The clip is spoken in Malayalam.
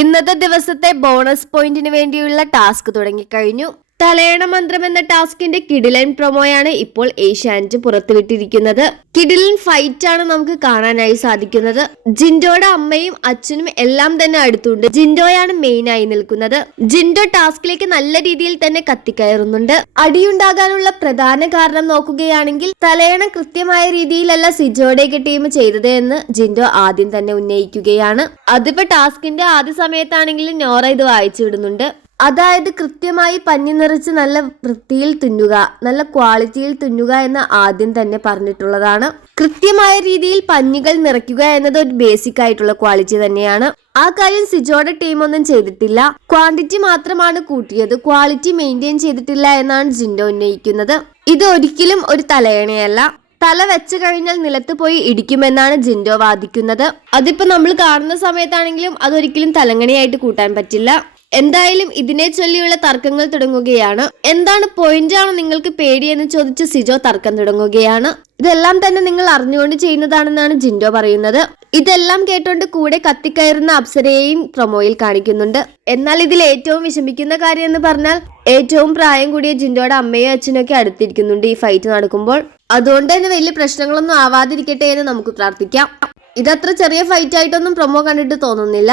ഇന്നത്തെ ദിവസത്തെ ബോണസ് പോയിന്റിന് വേണ്ടിയുള്ള ടാസ്ക് തുടങ്ങിക്കഴിഞ്ഞു. തലയണ മന്ത്രം എന്ന ടാസ്കിന്റെ കിഡിലൈൻ പ്രൊമോയാണ് ഇപ്പോൾ ഏഷ്യാനെറ്റ് പുറത്തുവിട്ടിരിക്കുന്നത്. കിഡിലൻ ഫൈറ്റ് ആണ് നമുക്ക് കാണാനായി സാധിക്കുന്നത്. ജിൻഡോയുടെ അമ്മയും അച്ഛനും എല്ലാം തന്നെ അടുത്തുണ്ട്. ജിൻഡോയാണ് മെയിൻ ആയി നിൽക്കുന്നത്. ജിൻഡോ ടാസ്കിലേക്ക് നല്ല രീതിയിൽ തന്നെ കത്തിക്കയറുന്നുണ്ട്. അടിയുണ്ടാകാനുള്ള പ്രധാന കാരണം നോക്കുകയാണെങ്കിൽ തലയണ കൃത്യമായ രീതിയിലല്ല സിജോയുടെയൊക്കെ ടീം ചെയ്തത് എന്ന് ജിൻഡോ ആദ്യം തന്നെ ഉന്നയിക്കുകയാണ്. അതിപ്പോ ടാസ്കിന്റെ ആദ്യ സമയത്താണെങ്കിലും നോറ ഇത് വായിച്ചു വിടുന്നുണ്ട്. അതായത് കൃത്യമായി പഞ്ഞി നിറച്ച് നല്ല വൃത്തിയിൽ തുന്നുക നല്ല ക്വാളിറ്റിയിൽ തുന്നുക എന്ന് ആദ്യം തന്നെ പറഞ്ഞിട്ടുള്ളതാണ്. കൃത്യമായ രീതിയിൽ പഞ്ഞികൾ നിറയ്ക്കുക എന്നത് ഒരു ബേസിക് ആയിട്ടുള്ള ക്വാളിറ്റി തന്നെയാണ്. ആ കാര്യം സിജോയുടെ ടീം ഒന്നും ചെയ്തിട്ടില്ല. ക്വാണ്ടിറ്റി മാത്രമാണ് കൂട്ടിയത്. ക്വാളിറ്റി മെയിന്റെയിൻ ചെയ്തിട്ടില്ല എന്നാണ് ജിൻഡോ ഉന്നയിക്കുന്നത്. ഇത് ഒരിക്കലും ഒരു തലയണയല്ല. തല വെച്ച് കഴിഞ്ഞാൽ നിലത്ത് പോയി ഇടിക്കുമെന്നാണ് ജിൻഡോ വാദിക്കുന്നത്. അതിപ്പോ നമ്മൾ കാണുന്ന സമയത്താണെങ്കിലും അതൊരിക്കലും തലങ്ങണിയായിട്ട് കൂട്ടാൻ പറ്റില്ല. എന്തായാലും ഇതിനെ ചൊല്ലിയുള്ള തർക്കങ്ങൾ തുടങ്ങുകയാണ്. എന്താണ് പോയിന്റ് ആണോ നിങ്ങൾക്ക് പേടിയെന്ന് ചോദിച്ച് സിജോ തർക്കം തുടങ്ങുകയാണ്. ഇതെല്ലാം തന്നെ നിങ്ങൾ അറിഞ്ഞുകൊണ്ട് ചെയ്യുന്നതാണെന്നാണ് ജിൻഡോ പറയുന്നത്. ഇതെല്ലാം കേട്ടോണ്ട് കൂടെ കത്തിക്കയറുന്ന അപ്സരയെയും പ്രൊമോയിൽ കാണിക്കുന്നുണ്ട്. എന്നാൽ ഇതിൽ ഏറ്റവും വിഷമിക്കുന്ന കാര്യം എന്ന് പറഞ്ഞാൽ ഏറ്റവും പ്രായം കൂടിയ ജിൻഡോയുടെ അമ്മയും അച്ഛനൊക്കെ അടുത്തിരിക്കുന്നുണ്ട് ഈ ഫൈറ്റ് നടക്കുമ്പോൾ. അതുകൊണ്ട് തന്നെ വലിയ പ്രശ്നങ്ങളൊന്നും ആവാതിരിക്കട്ടെ എന്ന് നമുക്ക് പ്രാർത്ഥിക്കാം. ഇതത്ര ചെറിയ ഫൈറ്റ് ആയിട്ടൊന്നും പ്രൊമോ കണ്ടിട്ട് തോന്നുന്നില്ല.